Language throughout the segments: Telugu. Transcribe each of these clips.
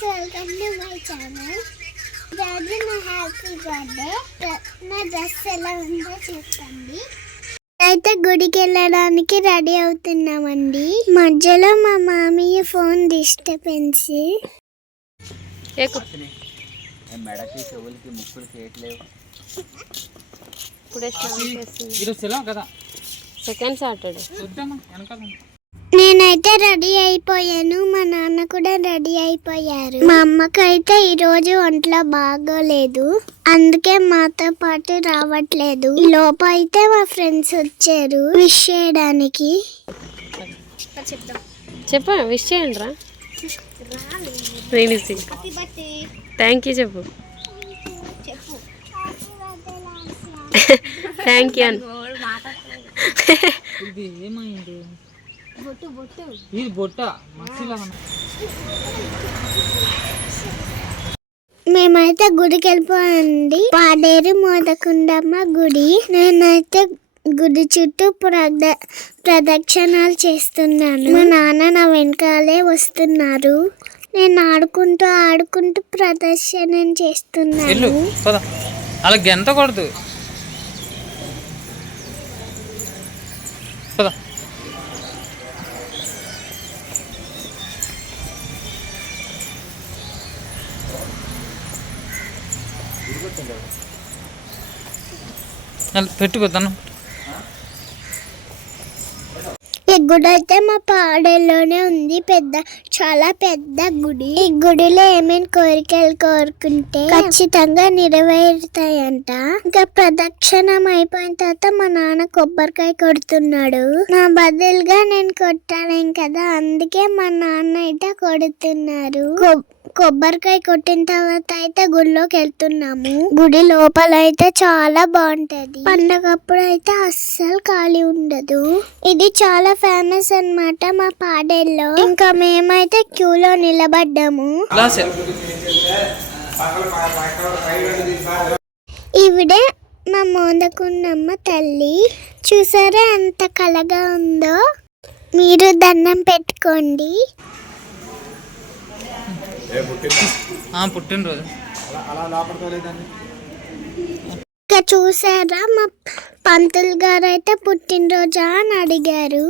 Friends, welcome to my channel. ఈరోజు నా హ్యాపీ బర్త్డే. నా డ్రెస్ ఎలా ఉందో చెప్పండి. అయితే గుడికి వెళ్ళడానికి రెడీ అవుతున్నామండి. మధ్యలో మా మామయ్య ఫోన్ డిస్టర్బెన్స్. మెడకి చెవులకి ముక్కులకి ఏట్లేవు. సెకండ్ సాటర్డే నేనైతే రెడీ అయిపోయాను, మా నాన్న కూడా రెడీ అయిపోయారు. మా అమ్మకైతే ఈరోజు ఒంట్లో బాగోలేదు, అందుకే మాతో పాటు రావట్లేదు. ఈ లోపు అయితే మా ఫ్రెండ్స్ వచ్చారు విష్ చేయడానికి. చెప్ప విష్ చేయండి రా. థ్యాంక్ యూ చెప్పు. థ్యాంక్ యూ అని మేమైతే గుడికి వెళ్ళిపోయండి. పాడేరు మోదకుండమ్మ గుడి. నేనైతే గుడి చుట్టూ ప్రదక్షిణాలు చేస్తున్నాను. మా నాన్న నా వెనకాలే వస్తున్నారు. నేను ఆడుకుంటూ ప్రదర్శన చేస్తున్నాను. అలా గెంతకూడదు. పెట్టుకోతాను. ఈ గుడి అయితే మా పాడేలోనే ఉంది. చాలా పెద్ద గుడి. ఈ గుడిలో ఏమైనా కోరికలు కోరుకుంటే ఖచ్చితంగా నెరవేరుతాయంట. ఇంకా ప్రదక్షిణం అయిపోయిన తర్వాత మా నాన్న కొబ్బరికాయ కొడుతున్నాడు. నా బదులుగా నేను కొట్టాలేం కదా, అందుకే మా నాన్న అయితే కొడుతున్నారు. కొబ్బరికాయ కొట్టిన తర్వాత అయితే గుడిలోకి వెళ్తున్నాము. గుడి లోపల అయితే చాలా బాగుంటది. పండగప్పుడు అయితే అస్సలు ఖాళీ ఉండదు. ఇది చాలా ఫేమస్ అన్నమాట మా పాడేల్లో. ఇంకా మేమైతే క్యూలో నిలబడ్డాము. ఈవిడే మా మోదకుండమ్మ తల్లి. చూసారా ఎంత కళగా ఉందో. మీరు దండం పెట్టుకోండి. పుట్టినరోజు ఇంకా చూసారా, మా పంతులు గారు అయితే పుట్టినరోజా అని అడిగారు.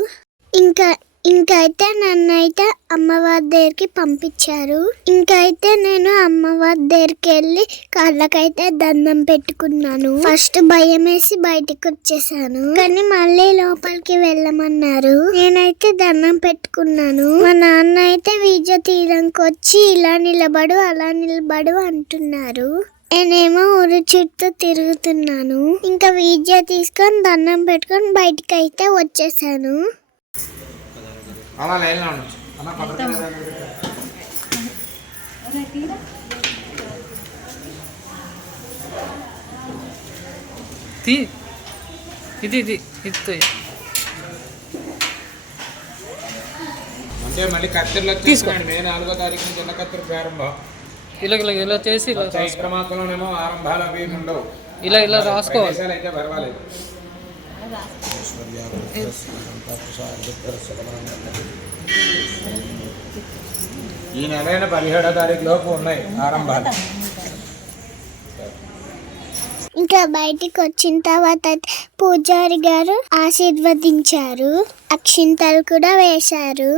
ఇంకైతే నన్నైతే అమ్మవారి దగ్గరికి పంపించారు. ఇంకైతే నేను అమ్మవారి దగ్గరికి వెళ్ళి కాళ్ళకైతే దండం పెట్టుకున్నాను. ఫస్ట్ భయం వేసి బయటకు వచ్చేసాను, కానీ మళ్ళీ లోపలికి వెళ్ళమన్నారు. నేనైతే దండం పెట్టుకున్నాను. మా నాన్న అయితే వీడియో తీయడానికి వచ్చి ఇలా నిలబడు అలా నిలబడు అంటున్నారు. నేనేమో ఊరు చుట్టూ తిరుగుతున్నాను. ఇంకా వీడియో తీసుకొని దండం పెట్టుకొని బయటకు అయితే వచ్చేసాను. అంటే మళ్ళీ కత్తిరిలో తీసుకోండి. మే 4వ తారీఖు నుంచి చిన్న కత్తిరి ప్రారంభం. ఇలా చేసి చైత్రమాసంలోనేమో ఆరంభాలు అవి ఉండవు. ఇలా రాసుకోవాలి. అయితే పర్వాలేదు. ఈ నెలైన 17వ తారీఖు లోపు ఉన్నాయి ఆరంభాలు. ఇంకా బయటికి వచ్చిన తర్వాత పూజారి గారు ఆశీర్వదించారు. అక్షింతలు కూడా వేశారు.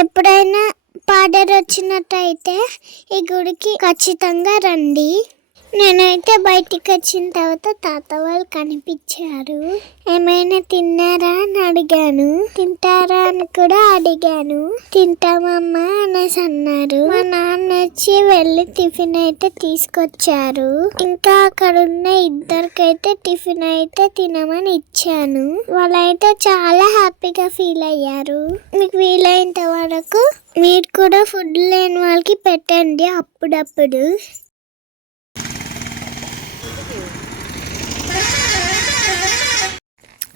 ఎప్పుడైనా పాడేరు వచ్చినట్టయితే ఈ గుడికి ఖచ్చితంగా రండి. నేనైతే బయటికి వచ్చిన తర్వాత తాత వాళ్ళు కనిపించారు. ఏమైనా తిన్నారా అని అడిగాను. తింటారా అని కూడా అడిగాను. తింటామమ్మా అనేసి అన్నారు. మా నాన్న వచ్చి వెళ్ళి టిఫిన్ అయితే తీసుకొచ్చారు. ఇంకా అక్కడ ఉన్న ఇద్దరికైతే టిఫిన్ అయితే తినమని ఇచ్చాను. వాళ్ళైతే చాలా హ్యాపీగా ఫీల్ అయ్యారు. మీకు వీలైనంత వరకు మీరు కూడా ఫుడ్ లేని వాళ్ళకి పెట్టండి అప్పుడప్పుడు.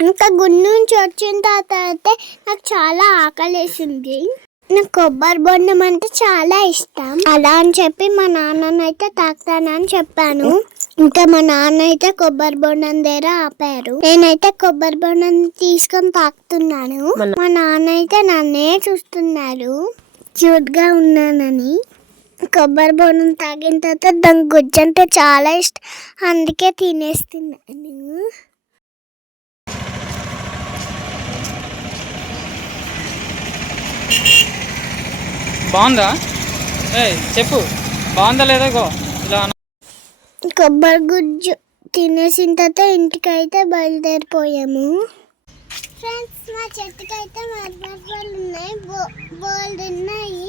ఇంకా గుడి నుంచి వచ్చిన తర్వాత అయితే నాకు చాలా ఆకలేసింది. నాకు కొబ్బరి బొండం అంటే చాలా ఇష్టం. అలా అని చెప్పి మా నాన్ననైతే తాగుతానని చెప్పాను. ఇంకా మా నాన్న అయితే కొబ్బరి బొండం దగ్గర ఆపారు. నేనైతే కొబ్బరి బొండం తీసుకొని తాగుతున్నాను. మా నాన్న అయితే నన్నే చూస్తున్నారు క్యూట్ గా ఉన్నానని. కొబ్బరి బొండం తాగిన తర్వాత దాని గుజ్జంటే చాలా ఇష్టం, అందుకే తినేస్తున్నాను. బాగుందా? చెప్పు, బాగుందా లేదా? ఇలా కొబ్బరి గుజ్జు తినేసిన తర్వాత ఇంటికైతే బయలుదేరిపోయాము. ఫ్రెండ్స్, మా చెట్టుకి అయితే మరమరాలు ఉన్నాయి, బోల్డ్ ఉన్నాయి.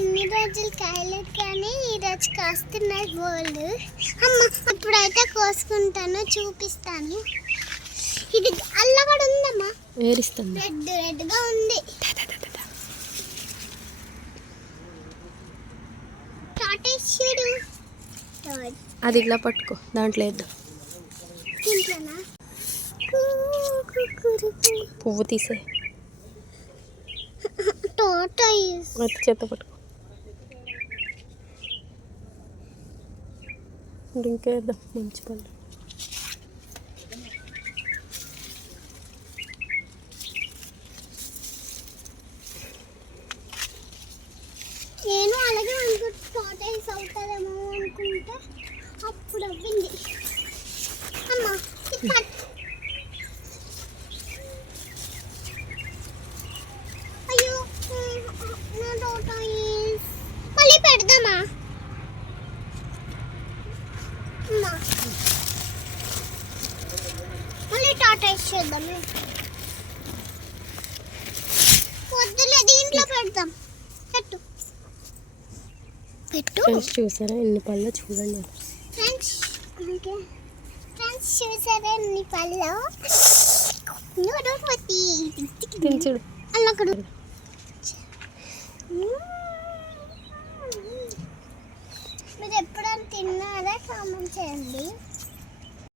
ఇన్ని రోజులు కాయలేదు కానీ ఈరోజు కాస్తున్నాయి బోల్డ్. అమ్మ ఇప్పుడైతే కోసుకుంటాను, చూపిస్తాను. ఇది అల్ల కూడా ఉందమ్మా, వేరిస్తుంది. రెడ్గా ఉంది. చూడు, అది ఇలా పట్టుకో, దాంట్లో వేద్దాం. పువ్వు తీసే మట్టి చేత పట్టుకో. ఇంకా వేద్దాం మంచి పళ్ళు. నేను అలాగే అనుకుంటే టార్టాయిస్ అవుతుందేమో అనుకుంటే అప్పుడు అవ్వింది. అమ్మా అయ్యో, నా టార్టాయిస్ మళ్ళీ పెడదామా? అమ్మా మళ్ళీ టార్టాయిస్ చేద్దామే. వద్దులే, దీంట్లో పెడదాం. పెట్టు. ఫ్రెండ్స్ చూసారా ఎన్ని పళ్ళు? చూడండి ఫ్రెండ్స్ చూసారా ఎన్ని పళ్ళు? చూడు. అలా కూడా మీరు ఎప్పుడైనా తిన్నారా? కామెంట్ చేయండి.